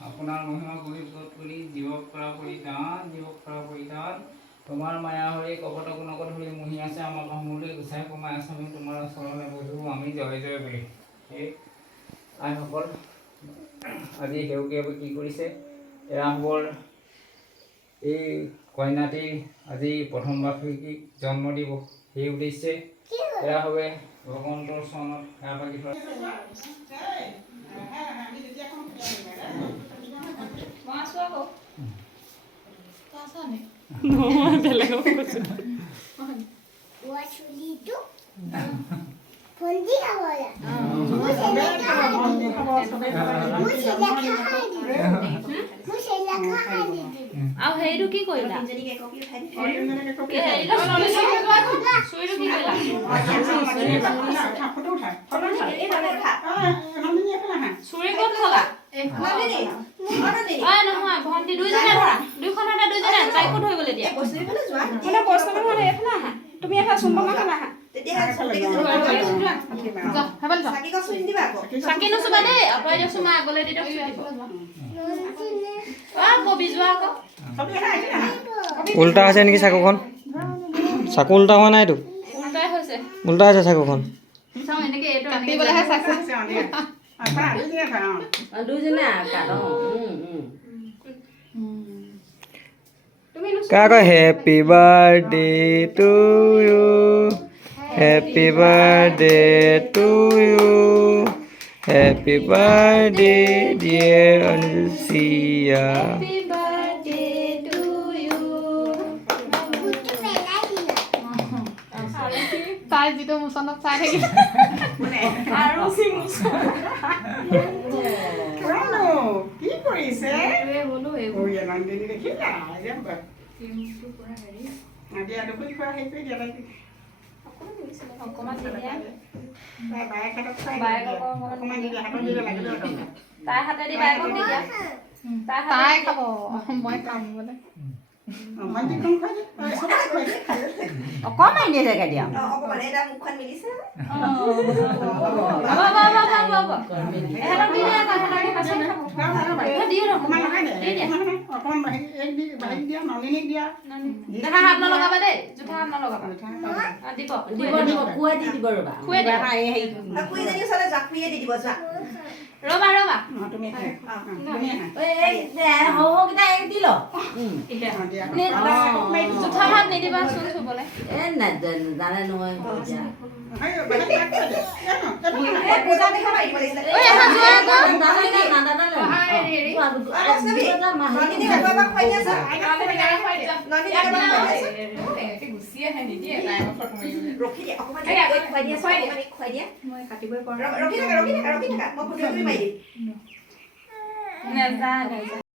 আপোনাৰ মহিমা গুণিত কৰি জীৱক কৰা পৰিধান তোমাৰ মায়া হৰি কপট গুণকত ধৰি মুহি আছে আমাক সমূলি গুচাই কমাই আছে আমি তোমাৰ চৰণে বুজো আমি জয় জয় বুলি এই আইসকল আজি সেউকীয়ে কি কৰিছে এয়া হ'বৰ এই কন্যাটিৰ আজি প্ৰথম বাৰ্ষিকী জন্ম দিব সেই উদ্দেশ্যে এয়া হবে ভগৱন্তৰ চৰণত সেৱা পাতি থোৱা আৰু হেৰিটো কি কৰিলা? চুৰি ক'ত থলা? নহয় ভণ্টি দুইজনে ধৰা দুইখন হাতে দুইজনে তাইকো ধৰিবলৈ দিয়া তুমি এটা চুম্বমা খালা চাকি নুচুবা দেই আঁতৰাই দিয়কচোন মই আগলৈ দি কবি যোৱা আকৌ উল্টা হৈছে নেকি চাকুখন চাকু উল্টা হোৱা নাইতো উল্টাই হৈছে উল্টা হৈছে চাকুখন চাওঁ এনেকে এইটো কাটিবলৈহে চাইছে দুইজনে কাক happy birthday to you happy birthday to you happy birthday dear Anusiya তাই যিটো মুচনত চাই থাকিলে আৰু কি কৰিছে তাই হাতেদি বাইকক দি দিয়া তাই খাব মই খাম বোলে অকমান দিয়ে জেগা দিয়া হাত নলগাবা দেই জোঠা হাত নলগাবা দিব ৰবা ৰবা জোঠা হাত নিদিবা চোন চুবলৈ